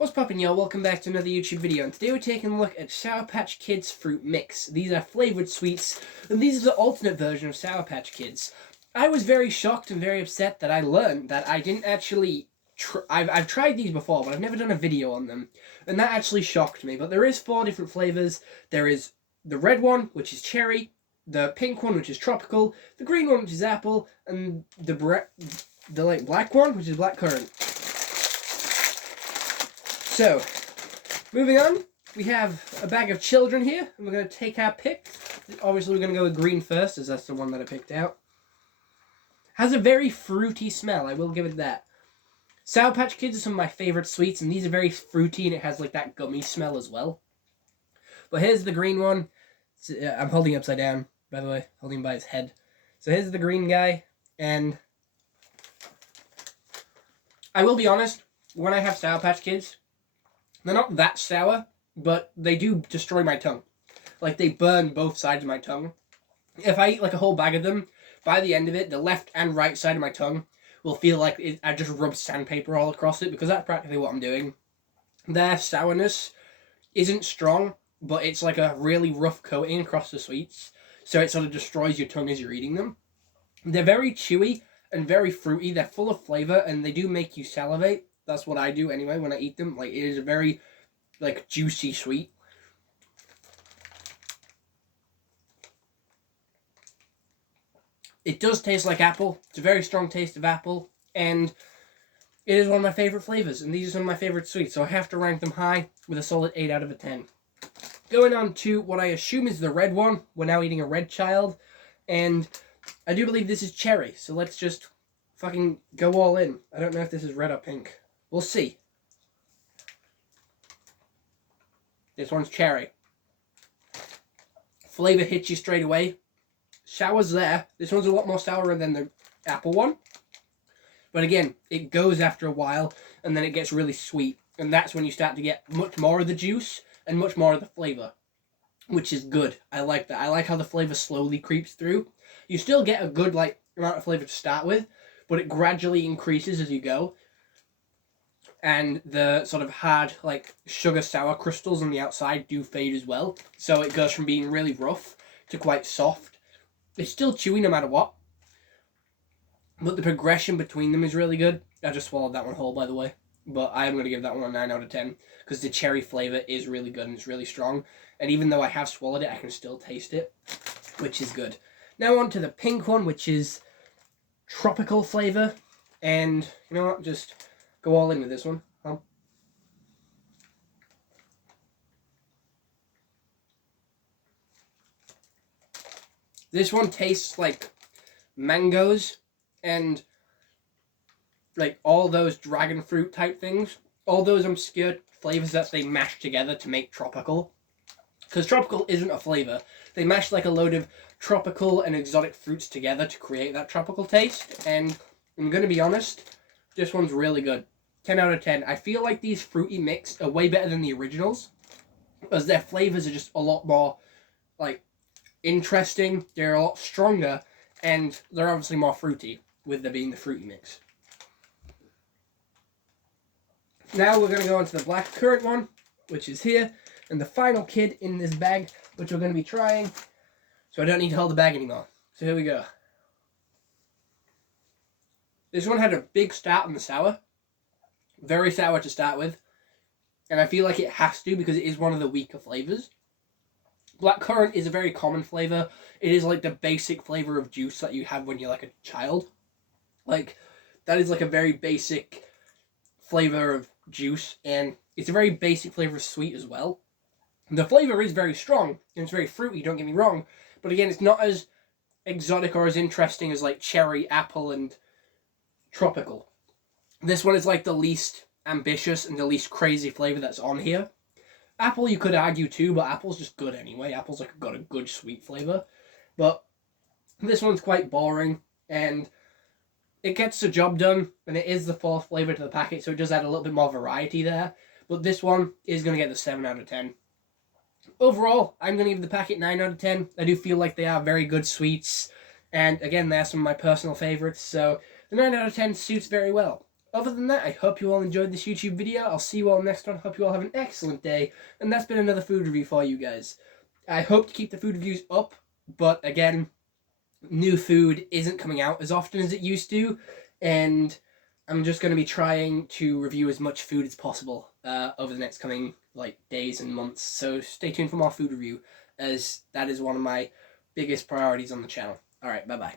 What's poppin', y'all? Welcome back to another YouTube video, and today we're taking a look at Sour Patch Kids Fruit Mix. These are flavored sweets, and these are the alternate version of Sour Patch Kids. I was very shocked and very upset that I learned that I didn't actually... I've tried these before, but I've never done a video on them, and that actually shocked me. But there is 4 different flavors. There is the red one, which is cherry, the pink one, which is tropical, the green one, which is apple, and the black one, which is blackcurrant. So, moving on, we have a bag of children here, and we're going to take our pick. Obviously, we're going to go with green first, as that's the one that I picked out. Has a very fruity smell, I will give it that. Sour Patch Kids are some of my favourite sweets, and these are very fruity, and it has like that gummy smell as well. But here's the green one. I'm holding it upside down, by the way, holding him by his head. So here's the green guy, and I will be honest, when I have Sour Patch Kids, they're not that sour, but they do destroy my tongue. Like, they burn both sides of my tongue. If I eat like a whole bag of them, by the end of it, the left and right side of my tongue will feel like I just rubbed sandpaper all across it, because that's practically what I'm doing. Their sourness isn't strong, but it's like a really rough coating across the sweets, so it sort of destroys your tongue as you're eating them. They're very chewy and very fruity. They're full of flavor, and they do make you salivate. That's what I do anyway when I eat them. Like, it is a very, like, juicy sweet. It does taste like apple. It's a very strong taste of apple, and it is one of my favorite flavors, and these are some of my favorite sweets, so I have to rank them high with a solid 8 out of 10. Going on to what I assume is the red one. We're now eating a red child, and I do believe this is cherry, so let's just fucking go all in. I don't know if this is red or pink. We'll see. This one's cherry. Flavor hits you straight away. Sour's there. This one's a lot more sour than the apple one. But again, it goes after a while, and then it gets really sweet. And that's when you start to get much more of the juice and much more of the flavor, which is good. I like that. I like how the flavor slowly creeps through. You still get a good amount of flavor to start with, but it gradually increases as you go. And the sort of hard, sugar sour crystals on the outside do fade as well. So it goes from being really rough to quite soft. It's still chewy no matter what, but the progression between them is really good. I just swallowed that one whole, by the way. But I am going to give that one a 9 out of 10, because the cherry flavor is really good and it's really strong. And even though I have swallowed it, I can still taste it, which is good. Now on to the pink one, which is tropical flavor. And you know what? Just go all in with this one. This one tastes like mangoes and like all those dragon fruit type things. All those obscure flavors that they mash together to make tropical. Because tropical isn't a flavor. They mash like a load of tropical and exotic fruits together to create that tropical taste. And I'm going to be honest, this one's really good. 10 out of 10. I feel like these fruity mix are way better than the originals, because their flavors are just a lot more interesting. They're a lot stronger, and they're obviously more fruity, with there being the fruity mix. Now we're going to go on to the blackcurrant one, which is here, and the final kid in this bag, which we're going to be trying, so I don't need to hold the bag anymore. So here we go. This one had a big start on the sour. Very sour to start with, and I feel like it has to, because it is one of the weaker flavors. Blackcurrant is a very common flavor. It is like the basic flavor of juice that you have when you're like a child. Like, that is like a very basic flavor of juice, and it's a very basic flavor of sweet as well. The flavor is very strong, and it's very fruity, don't get me wrong, but again, it's not as exotic or as interesting as like cherry, apple, and tropical. This one is like the least ambitious and the least crazy flavor that's on here. Apple you could argue too, but apple's just good anyway. Apple's got a good sweet flavor. But this one's quite boring, and it gets the job done, and it is the 4th flavor to the packet, so it does add a little bit more variety there. But this one is going to get the 7 out of 10. Overall, I'm going to give the packet 9 out of 10. I do feel like they are very good sweets, and again, they're some of my personal favorites, so the 9 out of 10 suits very well. Other than that, I hope you all enjoyed this YouTube video. I'll see you all next one. Hope you all have an excellent day. And that's been another food review for you guys. I hope to keep the food reviews up, but again, new food isn't coming out as often as it used to, and I'm just going to be trying to review as much food as possible over the next coming days and months. So stay tuned for more food review, as that is one of my biggest priorities on the channel. All right, bye bye.